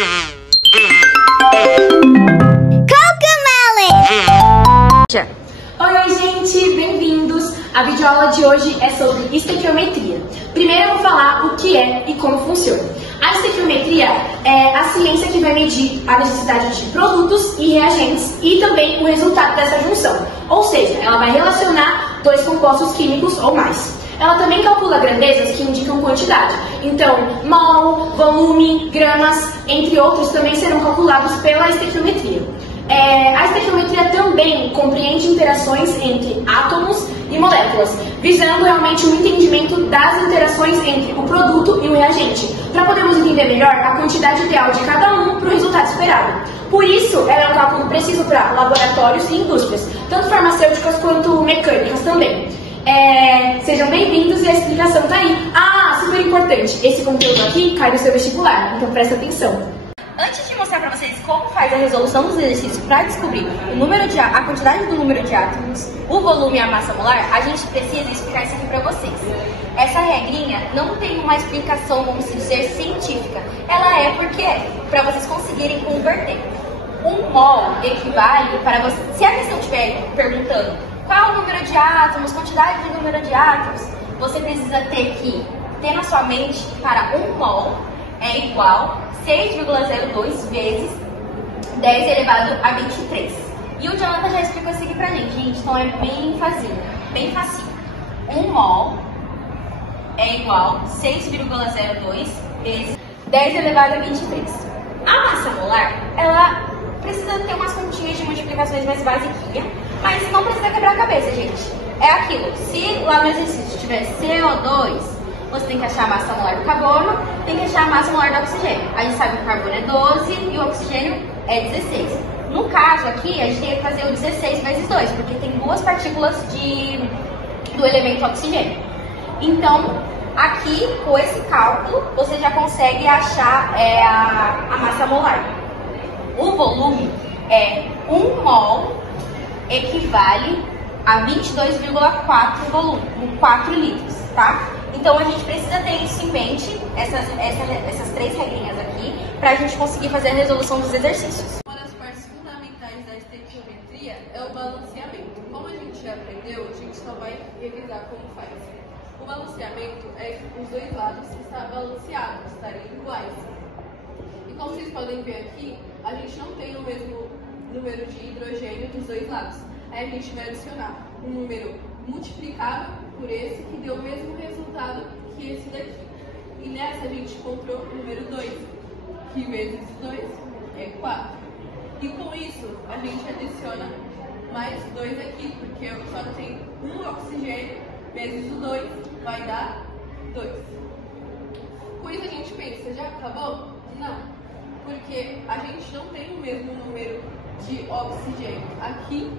Oi, gente, bem-vindos! A videoaula de hoje é sobre estequiometria. Primeiro eu vou falar o que é e como funciona. A estequiometria é a ciência que vai medir a necessidade de produtos e reagentes e também o resultado dessa junção. Ou seja, ela vai relacionar dois compostos químicos ou mais. Ela também calcula grandezas que indicam quantidade. Então, mol, volume, gramas, entre outros, também serão calculados pela estequiometria. A estequiometria também compreende interações entre átomos e moléculas, visando realmente o entendimento das interações entre o produto e o reagente, para podermos entender melhor a quantidade ideal de cada um para o resultado esperado. Por isso, ela é um cálculo preciso para laboratórios e indústrias, tanto farmacêuticas quanto mecânicas também. Sejam bem-vindos e a explicação está aí. Ah, super importante, esse conteúdo aqui cai no seu vestibular, então presta atenção. Antes de mostrar para vocês como faz a resolução dos exercícios para descobrir a quantidade do número de átomos, o volume e a massa molar, a gente precisa explicar isso aqui para vocês. Essa regrinha não tem uma explicação, vamos dizer, científica. Ela é porque para vocês conseguirem converter. Um mol equivale para você... Se a questão estiver perguntando qual o número de átomos, quantidade de número de átomos, você precisa ter na sua mente para um mol é igual 6,02 vezes 10 elevado a 23. E o Jonathan já explicou isso aqui pra gente, então é bem facinho. Um mol é igual 6,02 vezes 10 elevado a 23. A massa molar, ela precisa ter umas continhas de multiplicações mais basiquinhas, mas não precisa quebrar a cabeça, gente. É aquilo, se lá no exercício tiver CO2, você tem que achar a massa molar do carbono, tem que achar a massa molar do oxigênio. A gente sabe que o carbono é 12 e o oxigênio é 16. No caso aqui, a gente tem que fazer o 16 vezes 2, porque tem duas partículas do elemento oxigênio. Então, aqui, com esse cálculo, você já consegue achar a massa molar. O volume é 1 mol equivale a 22,4 volume, 4 litros, tá? Então a gente precisa ter isso em mente, essas três regrinhas aqui, para a gente conseguir fazer a resolução dos exercícios. Uma das partes fundamentais da estequiometria é o balanceamento. Como a gente já aprendeu, a gente só vai revisar como faz. O balanceamento é os dois lados estarem balanceados, estarem iguais. E como vocês podem ver aqui, a gente não tem o mesmo número de hidrogênio dos dois lados. Aí a gente vai adicionar um número multiplicável por esse que deu o mesmo resultado que esse daqui. E nessa a gente encontrou o número 2, que vezes 2 é 4. E com isso a gente adiciona mais 2 aqui, porque eu só tenho um oxigênio vezes o 2 vai dar 2. Com isso a gente pensa, já acabou? Não, porque a gente não tem o mesmo número de oxigênio aqui,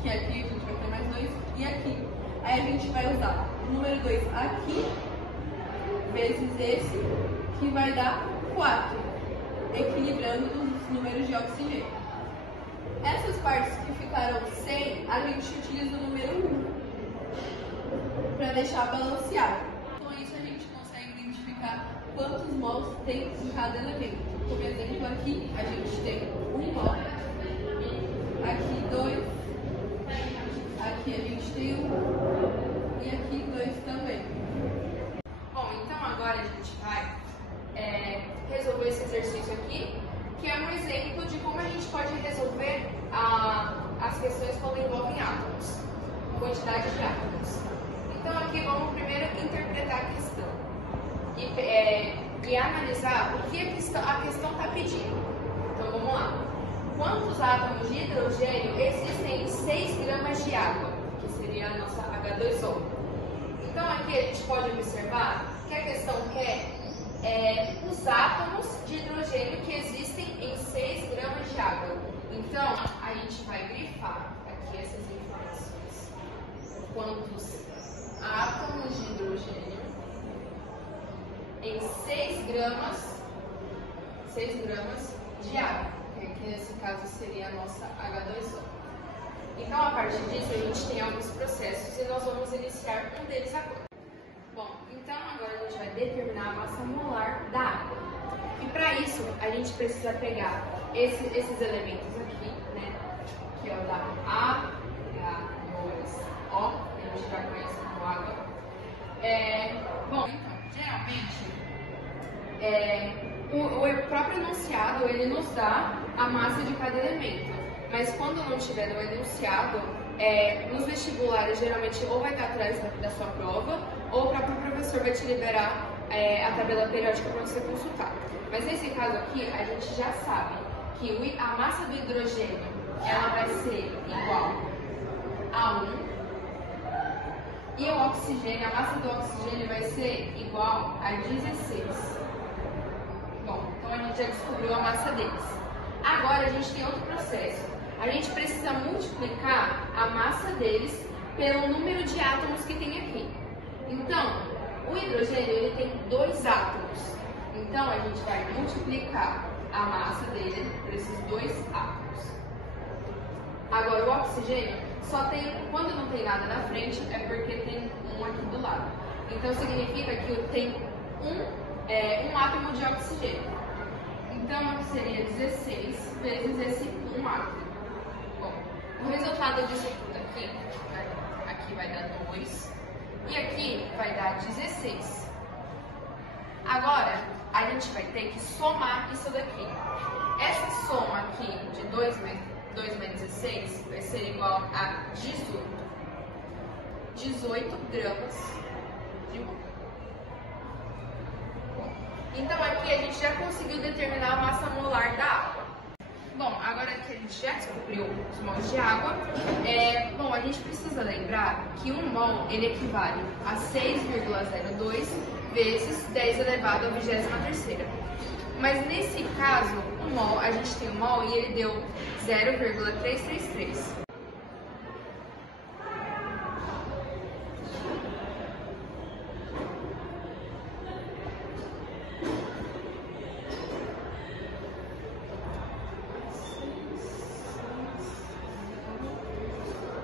que aqui a gente vai ter mais 2, e aqui. Aí a gente vai usar o número 2 aqui, vezes esse, que vai dar 4, equilibrando os números de oxigênio. Essas partes que ficaram sem, a gente utiliza o número 1, para deixar balanceado. Com isso a gente consegue identificar quantos mols tem em cada elemento. Por exemplo, aqui a gente tem 1 mol, aqui 2, aqui a gente tem 1 e aqui 2 também. Bom, então agora a gente vai resolver esse exercício aqui, que é um exemplo de como a gente pode resolver as questões quando envolvem átomos, quantidade de átomos. Então aqui vamos primeiro interpretar a questão e analisar o que a questão está pedindo. Então vamos lá. Quantos átomos de hidrogênio existem em 6 gramas de água, que seria a nossa H2O? Então aqui a gente pode observar que a questão quer os átomos de hidrogênio que existem em 6 gramas de água. Então a gente vai grifar aqui essas informações. Quantos átomos de hidrogênio em 6 gramas de água, que nesse caso seria a nossa H2O. Então, a partir disso, a gente tem alguns processos e nós vamos iniciar um deles agora. Bom, então agora a gente vai determinar a massa molar da água. E para isso, a gente precisa pegar esses elementos aqui, né? Que é o da H2O, que a gente já conhece como água. Bom, então, geralmente, o próprio enunciado, ele nos dá a massa de cada elemento. Mas quando não tiver no enunciado, nos vestibulares, geralmente, ou vai estar atrás da sua prova, ou o próprio professor vai te liberar a tabela periódica para você consultar. Mas nesse caso aqui, a gente já sabe que a massa do hidrogênio, ela vai ser igual a 1, e o oxigênio, a massa do oxigênio vai ser igual a 16. Bom, então a gente já descobriu a massa deles. Agora a gente tem outro processo. A gente precisa multiplicar a massa deles pelo número de átomos que tem aqui. Então, o hidrogênio ele tem 2 átomos. Então, a gente vai multiplicar a massa dele por esses 2 átomos. Agora, o oxigênio só tem, quando não tem nada na frente, é porque tem um aqui do lado. Então, significa que tem um átomo de oxigênio. Então, seria 16 vezes esse 1 átomo. Bom, o resultado disso tudo aqui vai dar 2 e aqui vai dar 16. Agora, a gente vai ter que somar isso daqui. Essa soma aqui de 2 menos 16 vai ser igual a 18 gramas de ouro. Então aqui a gente já conseguiu determinar a massa molar da água. Bom, agora que a gente já descobriu os mols de água, a gente precisa lembrar que 1 mol ele equivale a 6,02 vezes 10 elevado à 23ª. Mas nesse caso, o mol, a gente tem um mol e ele deu 0,333.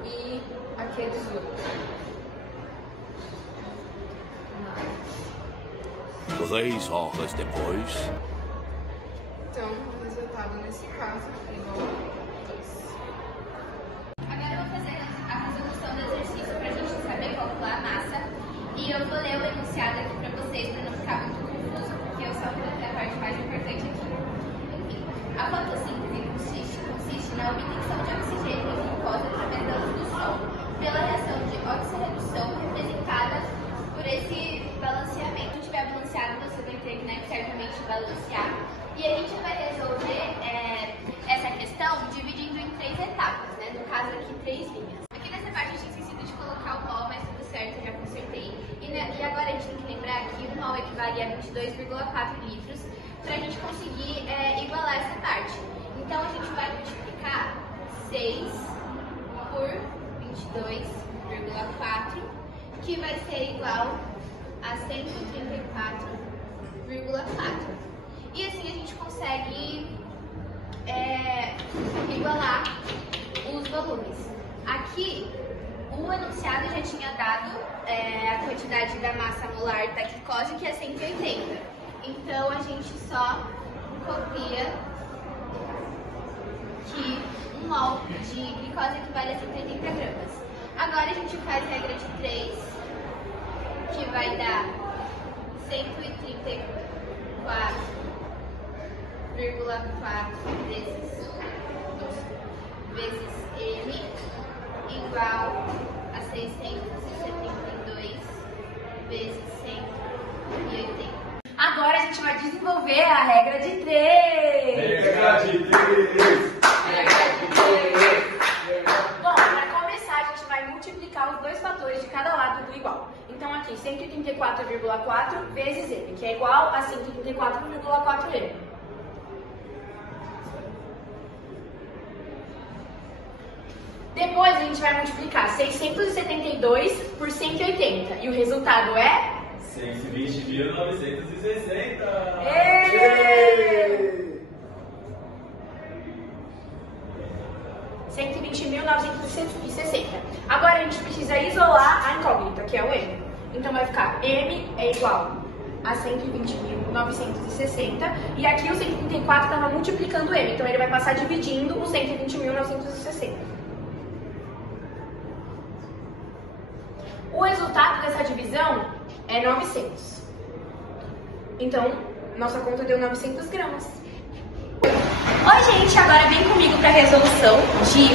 E aqui é 18. 3 horas depois. Então, o resultado nesse caso é igual a 2. Agora eu vou fazer a resolução do exercício para a gente saber calcular a massa. E eu vou ler o enunciado aqui para vocês, para não ficar muito confuso, porque eu só vou ler a parte mais importante aqui. Enfim, a fotossíntese consiste na obtenção de oxigênio e glicose através da luz do sol, pela reação de oxirredução representada por esse balanceamento. Se tiver balanceado, você vai ter que certamente balancear. E a gente vai resolver essa questão dividindo em 3 etapas, né? No caso aqui, 3 linhas. Aqui nessa parte eu tinha esquecido de colocar o mol, mas tudo certo, eu já consertei. E agora a gente tem que lembrar que o mol equivale a 22,4 litros para a gente conseguir igualar essa parte. Então a gente vai multiplicar 6 por 22,4, que vai ser igual a 134,4. E assim a gente consegue igualar os volumes. Aqui, o enunciado já tinha dado a quantidade da massa molar da glicose, que é 180. Então, a gente só copia que 1 mol de glicose equivale a 180 gramas. Agora, a gente faz a regra de 3, que vai dar 134,4 vezes M igual a 672 vezes 180. Agora a gente vai desenvolver a regra de 3. Regra de 3. Bom, para começar a gente vai multiplicar os 2 fatores de cada lado do igual. Então aqui 134,4 vezes M, que é igual a 134,4M. Depois a gente vai multiplicar 672 por 180 e o resultado é 120.960. 120.960. Agora a gente precisa isolar a incógnita, que é o M. Então vai ficar M é igual a 120.960 960, e aqui o 134 estava multiplicando ele, então ele vai passar dividindo o 120.960. O resultado dessa divisão é 900. Então, nossa conta deu 900 gramas. Oi, gente, agora vem comigo para a resolução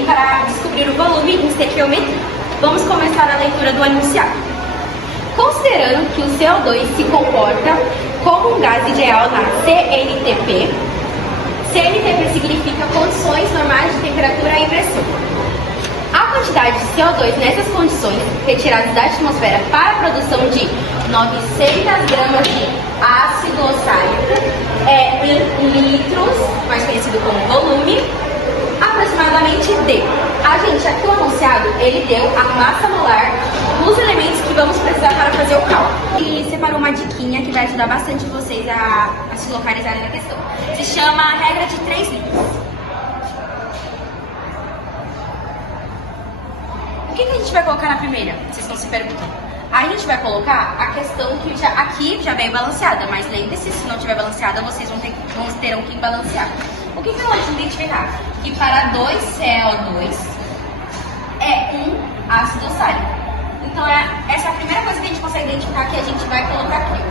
para descobrir o volume em estequiometria. Vamos começar a leitura do enunciado. Considerando que o CO2 se comporta como um gás ideal na CNTP, CNTP significa condições normais de temperatura e pressão. A quantidade de CO2 nessas condições, retiradas da atmosfera para a produção de 900 gramas de ácido oxálico, é em litros, mais conhecido como volume, aproximadamente D. Aqui o anunciado, ele deu a massa molar dos elementos que vamos precisar para fazer o cálculo. E separou uma diquinha que vai ajudar bastante vocês a se localizarem na questão. Se chama a regra de 3 litros. O que a gente vai colocar na primeira? Vocês estão se perguntando. A gente vai colocar a questão que aqui já veio balanceada, mas lembre-se, se não tiver balanceada, vocês terão que balancear. O que eu vou identificar? Que para 2 CO2 é um ácido oxálico. Então, essa é a primeira coisa que a gente consegue identificar que a gente vai colocar aqui.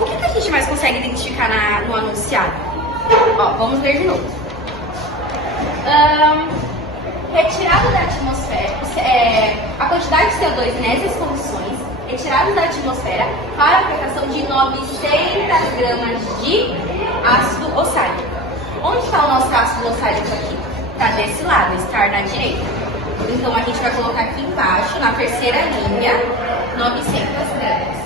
O que a gente mais consegue identificar no anunciado? Ó, vamos ler de novo. Retirado da atmosfera, a quantidade de CO2 nessas condições, retirados da atmosfera para a aplicação de 900 gramas de ácido oxálico. Onde está o nosso ácido oxálico aqui? Está desse lado, está na direita. Então a gente vai colocar aqui embaixo, na terceira linha, 900 gramas.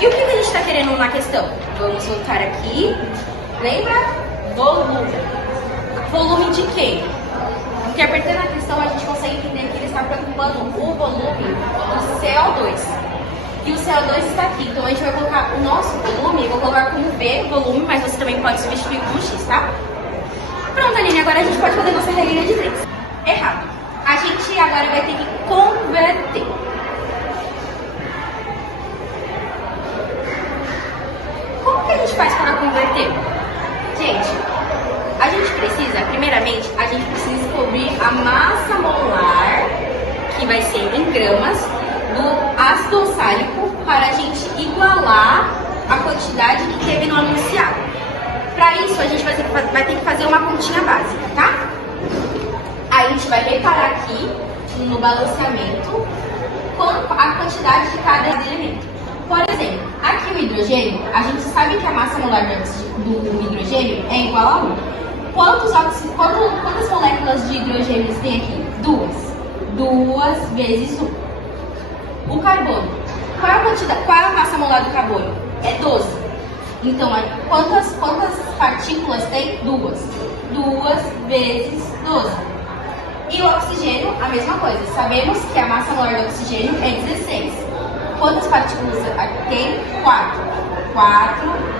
E o que a gente está querendo na questão? Vamos voltar aqui. Lembra? Volume. Volume de quê? Interpretando a questão, a gente consegue entender que ele está preocupando o volume do CO2. E o CO2 está aqui, então a gente vai colocar o nosso volume, eu vou colocar como V, volume, mas você também pode substituir por X, tá? Pronto, Aline, agora a gente pode fazer nossa regrinha de 3. Errado. A gente agora vai ter que converter. Como que a gente faz para converter? Gente, a gente precisa, primeiramente, a gente precisa descobrir a massa molar, que vai ser em gramas, do ácido oxálico, para a gente igualar a quantidade que teve no anunciado. Para isso, a gente vai ter que fazer uma continha básica, tá? Aí a gente vai reparar aqui, no balanceamento, com a quantidade de cada elemento. Por exemplo, aqui o hidrogênio, a gente sabe que a massa molar do hidrogênio é igual a 1. Quantas moléculas de hidrogênio tem aqui? 2 vezes 1. O carbono. Qual é a massa molar do carbono? É 12. Então, quantas partículas tem? 2 vezes 12. E o oxigênio, a mesma coisa. Sabemos que a massa molar do oxigênio é 16. Quantas partículas tem? 4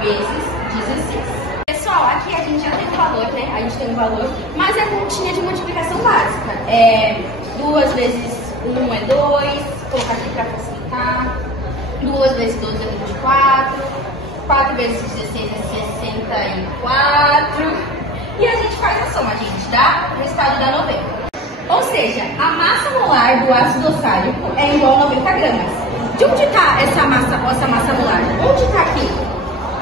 vezes 16. Pessoal, aqui a gente já tem um valor, né? A gente tem um valor, mas é continha de multiplicação básica. 2 vezes 1 é 2, vou colocar aqui para facilitar. 2 vezes 12 é 24, 4 vezes 16 é 64. E a gente faz a soma, gente, dá o resultado dá 90. Ou seja, a massa molar do ácido oxálico é igual a 90 gramas. De onde está essa massa molar? Onde está aqui?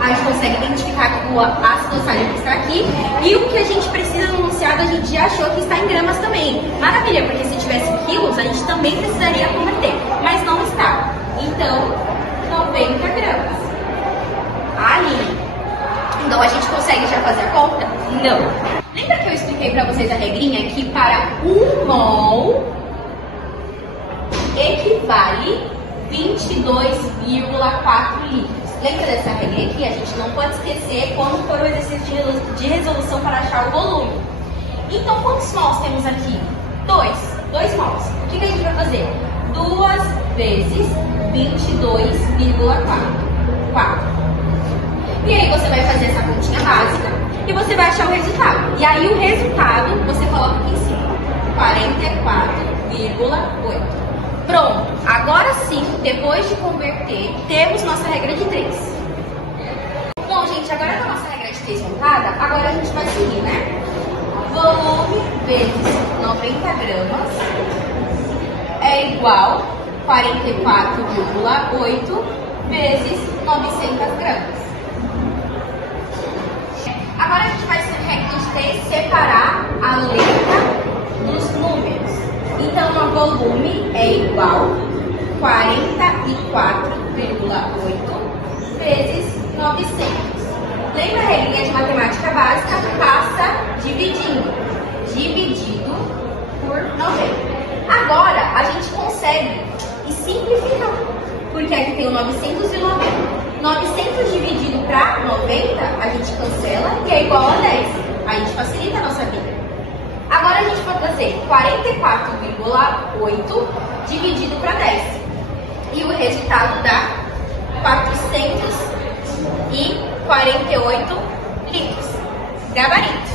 A gente consegue identificar que o ácido oxálico está aqui e o que a gente precisa no enunciado a gente já achou que está em gramas também. Maravilha, porque se tivesse quilos a gente também precisaria converter, mas não está. Então, 90 gramas. Ali. Então a gente consegue já fazer a conta? Não. Lembra que eu expliquei para vocês a regrinha que para 1 mol equivale 22,4 litros. Lembra dessa regra aqui? A gente não pode esquecer quando for o exercício de resolução para achar o volume. Então, quantos mols temos aqui? 2 mols. O que a gente vai fazer? 2 vezes 22,4. E aí você vai fazer essa continha básica e você vai achar o resultado. E aí o resultado você coloca aqui em cima, 44,8. Pronto, agora sim, depois de converter, temos nossa regra de 3. Bom, gente, agora com a nossa regra de 3 montada, agora a gente vai seguir, né? Volume vezes 90 gramas é igual a 44,8 vezes 900 gramas. Agora a gente vai regra de 3 separar a letra dos números. Então, o volume é igual a 44,8 vezes 900. Lembra a regrinha de matemática básica? Passa dividindo. Dividido por 90. Agora, a gente consegue simplificar. Porque aqui tem o 990. 900 dividido para 90, a gente cancela e é igual a 10. A gente facilita a nossa vida. Agora a gente vai fazer 44,8 dividido para 10. E o resultado dá 448 litros. Gabarito.